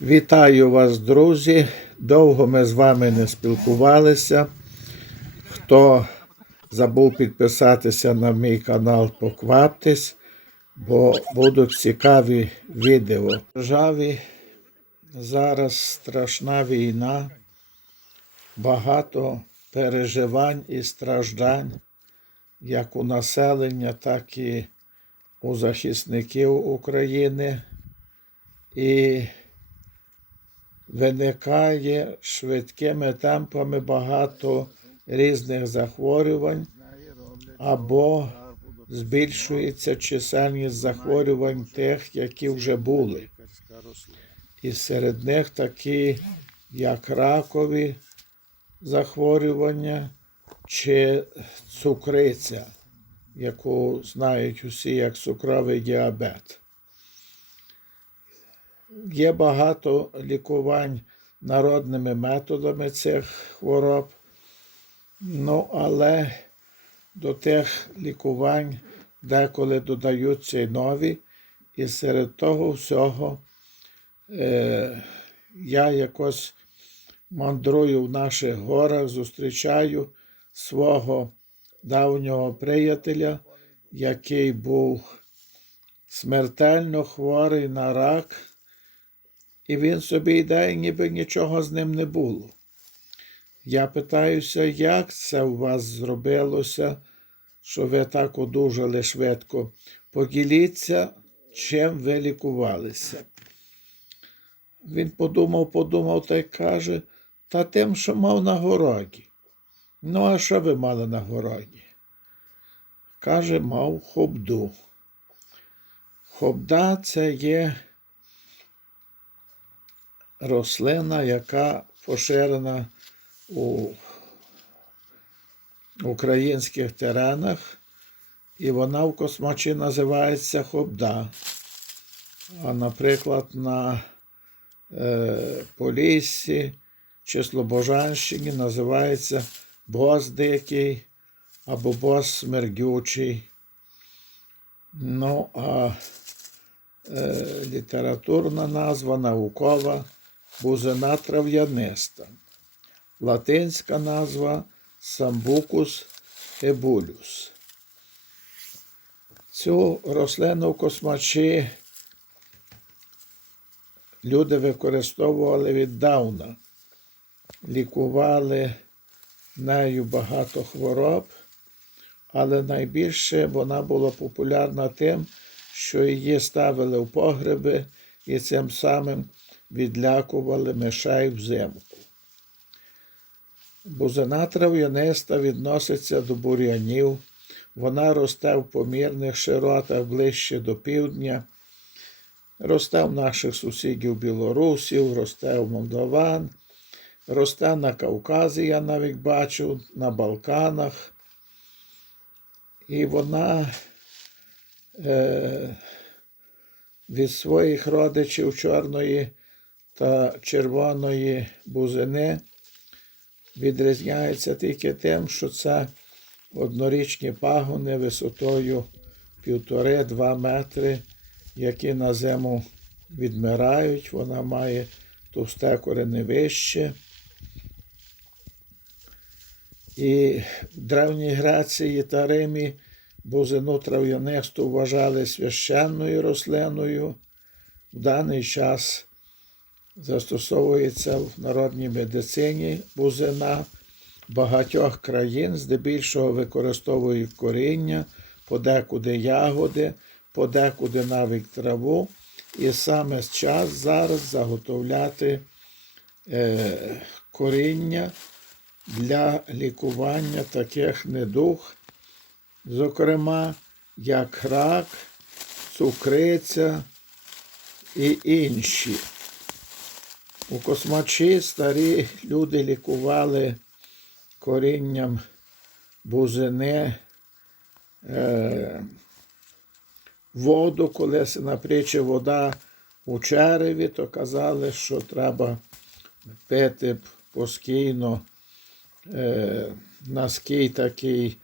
Вітаю вас, друзі. Довго ми з вами не спілкувалися. Хто забув підписатися на мій канал, покваптесь, бо будуть цікаві відео. В державі зараз страшна війна, багато переживань і страждань, як у населення, так і у захисників України. І виникає швидкими темпами багато різних захворювань, або збільшується чисельність захворювань тих, які вже були. І серед них такі, як ракові захворювання чи цукриця, яку знають усі як цукровий діабет. Є багато лікувань народними методами цих хвороб, ну але до тих лікувань деколи додаються й нові, і серед того всього е, я якось мандрую в наших горах, зустрічаю свого давнього приятеля, який був смертельно хворий на рак. І він собі йде, ніби нічого з ним не було. Я питаюся, як це у вас зробилося, що ви так одужали швидко. Поділіться, чим ви лікувалися. Він подумав, подумав та й каже, та тим, що мав на городі. Ну, а що ви мали на городі? Каже, мав хобду. Хобда це є рослина, яка поширена у українських теренах, і вона в космачі називається хобда. А, наприклад, на е, Поліссі чи Слобожанщині називається бос дикий або бос смердючий. Ну, а е, літературна назва наукова бузина трав'яниста. Латинська назва самбукус ебулюс. Цю рослину космачі люди використовували віддавна, лікували нею багато хвороб, але найбільше вона була популярна тим, що її ставили в погреби і цим самим відлякували мишей взимку. Бузина трав'яниста відноситься до бур'янів, вона росте в помірних широтах ближче до півдня, росте в наших сусідів білорусів, росте в молдаван, росте на Кавказі, я навіть бачу, на Балканах. І вона е, від своїх родичів чорної та червоної бузини відрізняється тільки тим, що це однорічні пагони висотою 1,5-2 метри, які на зиму відмирають. Вона має товсте кореневище. І в Древній Греції та Римі бузину трав'янисту вважали священною рослиною. В даний час застосовується в народній медицині бузина багатьох країн, здебільшого використовують коріння, подекуди ягоди, подекуди навіть траву. І саме час зараз заготовляти е, коріння для лікування таких недуг, зокрема, як рак, цукриця і інші. У космачі старі люди лікували корінням бузини е, воду, коли се вода у череві, то казали, що треба пити постійно е, наскій такий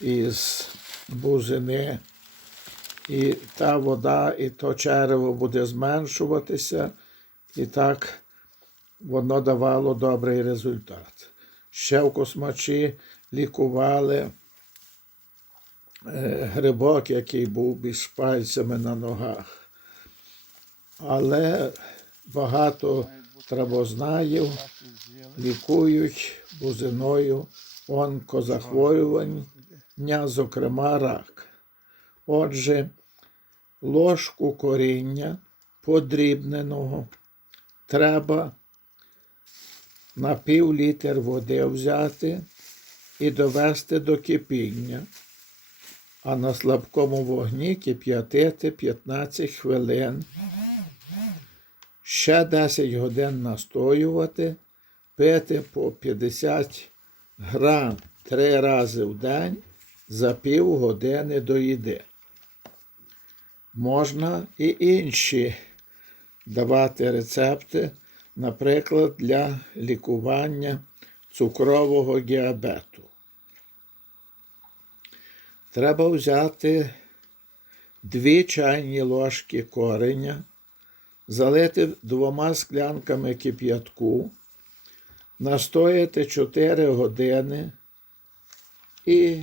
із бузини, і та вода, і то черево буде зменшуватися, і так воно давало добрий результат. Ще в космачі лікували е, грибок, який був без пальцями на ногах. Але багато травознаїв лікують бузиною онкозахворювання, зокрема рак. Отже, ложку коріння подрібненого треба на пів літр води взяти і довести до кипіння, а на слабкому вогні кип'ятити 15 хвилин. Ще 10 годин настоювати, пити по 50 грам 3 рази в день за пів години до їди. Можна і інші давати рецепти, наприклад, для лікування цукрового діабету. Треба взяти дві чайні ложки кореня, залити двома склянками кип'ятку, настояти 4 години і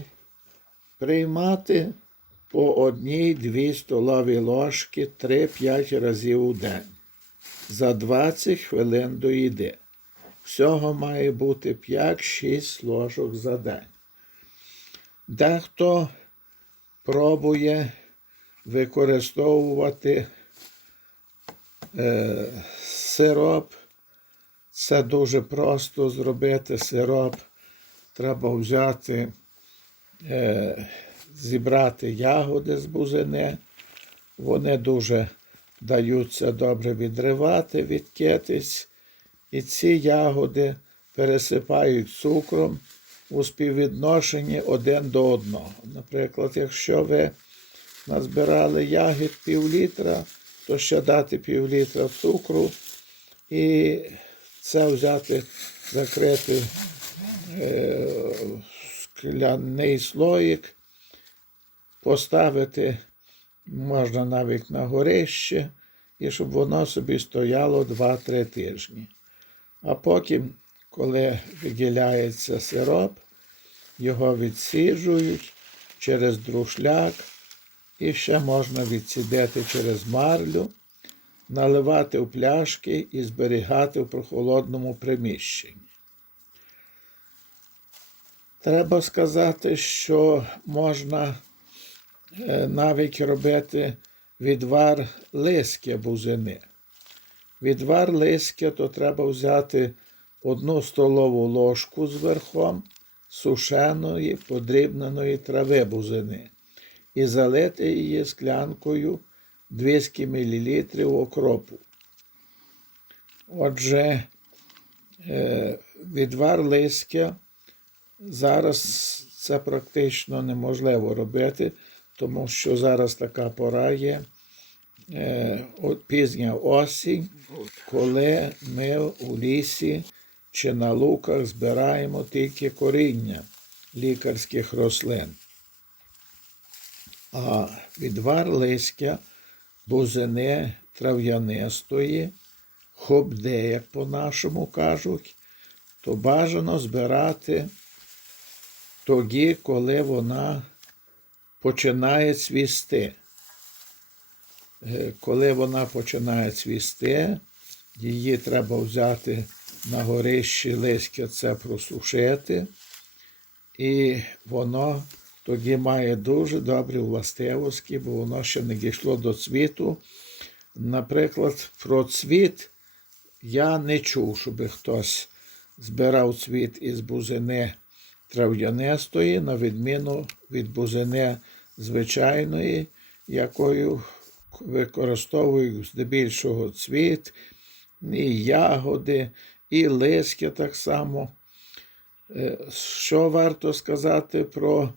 приймати по одній-дві столові ложки 3-5 разів у день за 20 хвилин до їди. Всього має бути 5-6 ложок за день. Дехто пробує використовувати е, сироп. Це дуже просто зробити сироп. Треба взяти, е, зібрати ягоди з бузини. Вони дуже даються добре відривати від китиць. І ці ягоди пересипають цукром у співвідношенні один до одного. Наприклад, якщо ви назбирали ягід пів літра, то ще дати пів літра цукру і це взяти, закрити е, скляний слоїк, поставити можна навіть на горище, і щоб воно собі стояло 2-3 тижні. А потім, коли виділяється сироп, його відсіджують через друшляк і ще можна відсідити через марлю, наливати в пляшки і зберігати в прохолодному приміщенні. Треба сказати, що можна е, навіть робити відвар лиски бузини. Відвар лиски, то треба взяти одну столову ложку з верхом сушеної подрібненої трави бузини і залити її склянкою 200 мл окропу. Отже, е, відвар листя зараз це практично неможливо робити, тому що зараз така пора є е, пізня осінь, коли ми у лісі чи на луках збираємо тільки коріння лікарських рослин. А відвар листя бузини трав'янистої, хобде, як по-нашому кажуть, то бажано збирати тоді, коли вона починає цвісти. Е, Коли вона починає цвісти, її треба взяти на горищі листя це просушити, і воно тоді має дуже добрі властивості, бо воно ще не дійшло до цвіту. Наприклад, про цвіт я не чув, щоб хтось збирав цвіт із бузини трав'янистої, на відміну від бузини звичайної, якою використовують здебільшого цвіт, і ягоди, і листя так само. Е, Що варто сказати про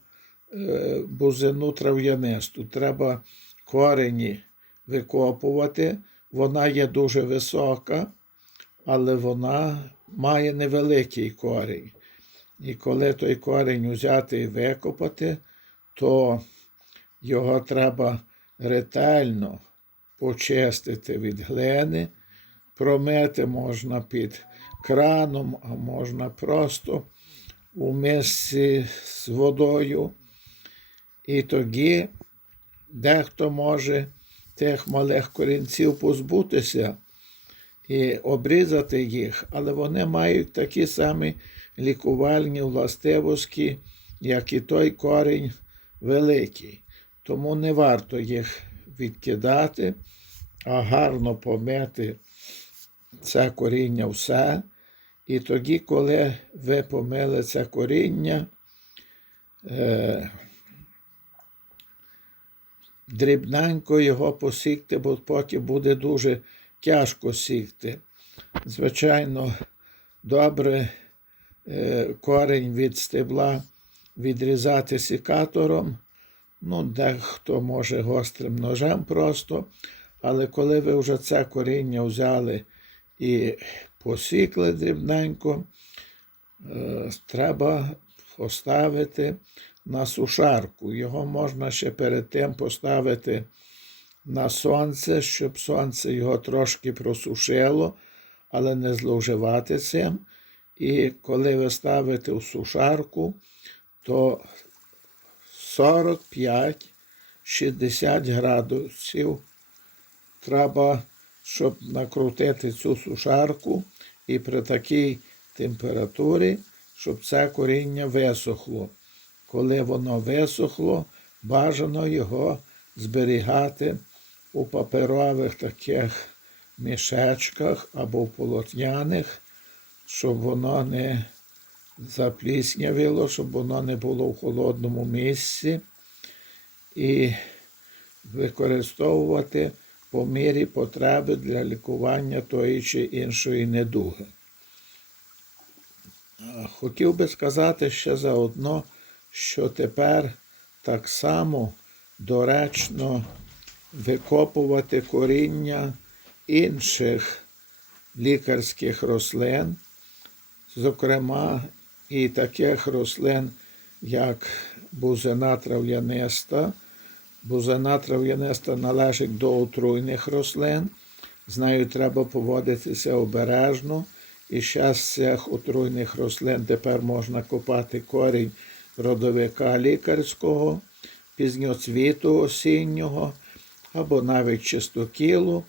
е, бузину трав'янисту? Треба корені викопувати. Вона є дуже висока, але вона має невеликий корінь. І коли той корінь взяти і викопати, то його треба ретельно почистити від глини, промити можна під краном, а можна просто у мисці з водою. І тоді дехто може тих малих корінців позбутися і обрізати їх, але вони мають такі самі лікувальні властивості, як і той корінь великий. Тому не варто їх відкидати, а гарно помити це коріння все. І тоді, коли ви помили це коріння, е, дрібненько його посікти, бо потім буде дуже тяжко сікти. Звичайно, добре е, корінь від стебла відрізати сікатором. Ну, дехто може гострим ножем просто. Але коли ви вже це коріння взяли і посікли дрібненько, е, треба поставити на сушарку. Його можна ще перед тим поставити на сонце, щоб сонце його трошки просушило, але не зловживати цим. І коли ви ставите в сушарку, то 45-60 градусів треба, щоб накрутити цю сушарку і при такій температурі, щоб це коріння висохло. Коли воно висохло, бажано його зберігати у паперових таких мішечках або полотняних, щоб воно не запліснявило, щоб воно не було в холодному місці. І використовувати по мірі потреби для лікування тої чи іншої недуги. Хотів би сказати ще заодно, що тепер так само доречно викопувати коріння інших лікарських рослин, зокрема і таких рослин, як бузина трав'яниста. Бузина трав'яниста належить до отруйних рослин. З нею треба поводитися обережно. І ще з цих отруйних рослин тепер можна копати корінь родовика лікарського, пізньоцвіту осіннього або навіть чистокілу.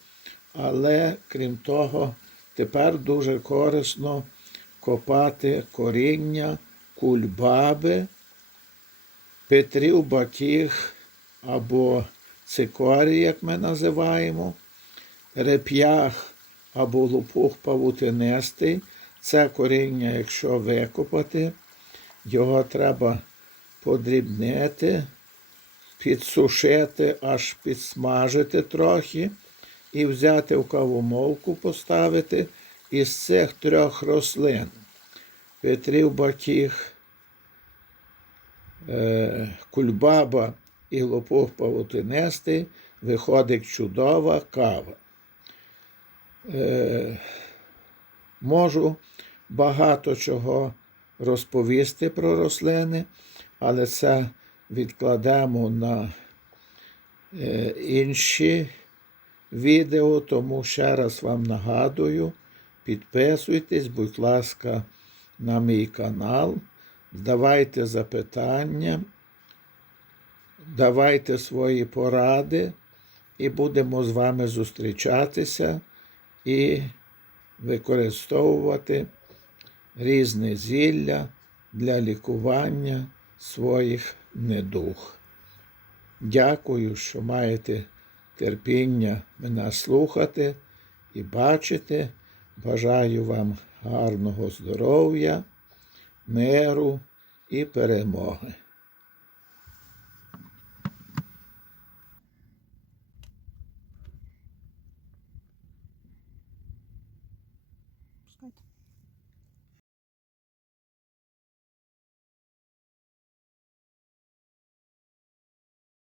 Але крім того, тепер дуже корисно копати коріння кульбаби, петрів батіг або цикорій, як ми називаємо, реп'ях або лопух павутинистий. Це коріння, якщо викопати, його треба подрібнити, підсушити, аж підсмажити трохи і взяти в кавомолку, поставити із цих трьох рослин. Петрів батіг, е, кульбаба і лопух павутинистий, виходить чудова кава. Е, можу багато чого розповісти про рослини, але це відкладемо на е, інші відео, тому ще раз вам нагадую, підписуйтесь, будь ласка, на мій канал, задавайте запитання, давайте свої поради і будемо з вами зустрічатися і використовувати різне зілля для лікування своїх недуг. Дякую, що маєте терпіння мене слухати і бачити. Бажаю вам гарного здоров'я, миру і перемоги.